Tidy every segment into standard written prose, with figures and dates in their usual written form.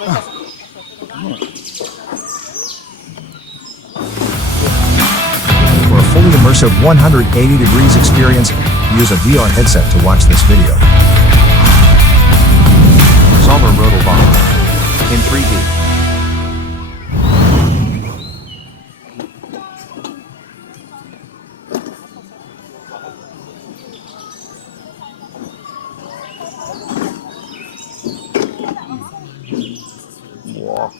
For a fully immersive 180 degrees experience, use a VR headset to watch this video. Summer Toboggan in 3D. Wow.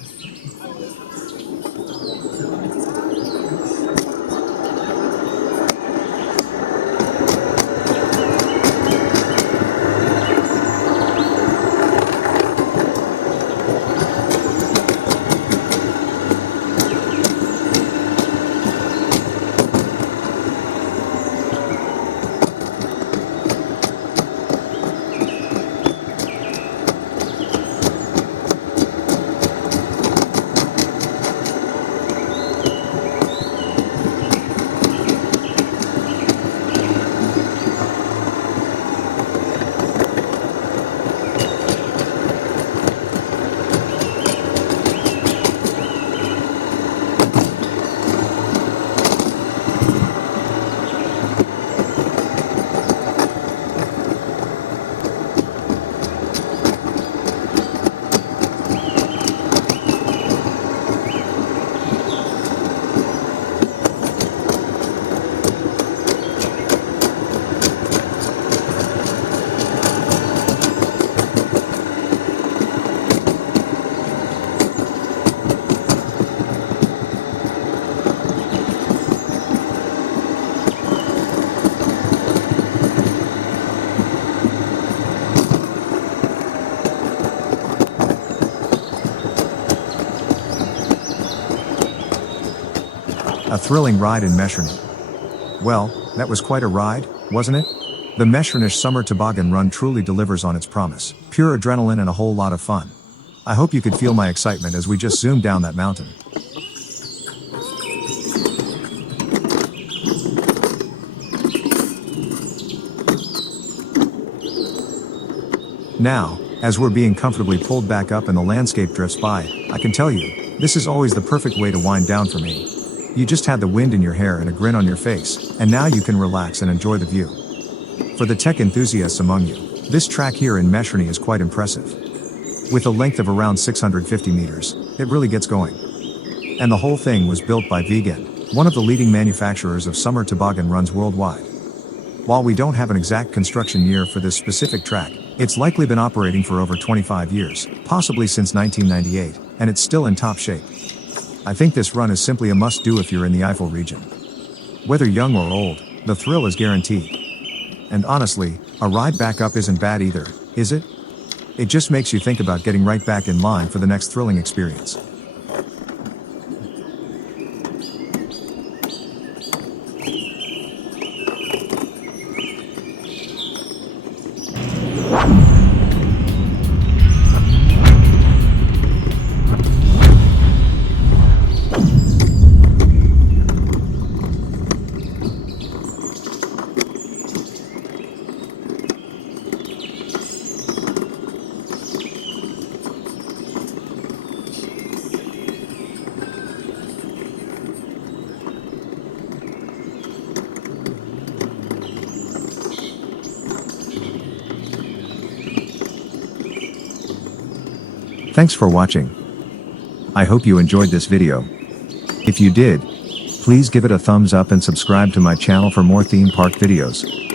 A thrilling ride in Mechernich. Well, that was quite a ride, wasn't it? The Mechernich Summer Toboggan Run truly delivers on its promise. Pure adrenaline and a whole lot of fun. I hope you could feel my excitement as we just zoomed down that mountain. Now, as we're being comfortably pulled back up and the landscape drifts by, I can tell you, this is always the perfect way to wind down for me. You just had the wind in your hair and a grin on your face, and now you can relax and enjoy the view. For the tech enthusiasts among you, this track here in Mechernich is quite impressive. With a length of around 650 meters, it really gets going. And the whole thing was built by DJI, one of the leading manufacturers of summer toboggan runs worldwide. While we don't have an exact construction year for this specific track, it's likely been operating for over 25 years, possibly since 1998, and it's still in top shape. I think this run is simply a must-do if you're in the Eifel region. Whether young or old, the thrill is guaranteed. And honestly, a ride back up isn't bad either, is it? It just makes you think about getting right back in line for the next thrilling experience. Thanks for watching. I hope you enjoyed this video. If you did, please give it a thumbs up and subscribe to my channel for more theme park videos.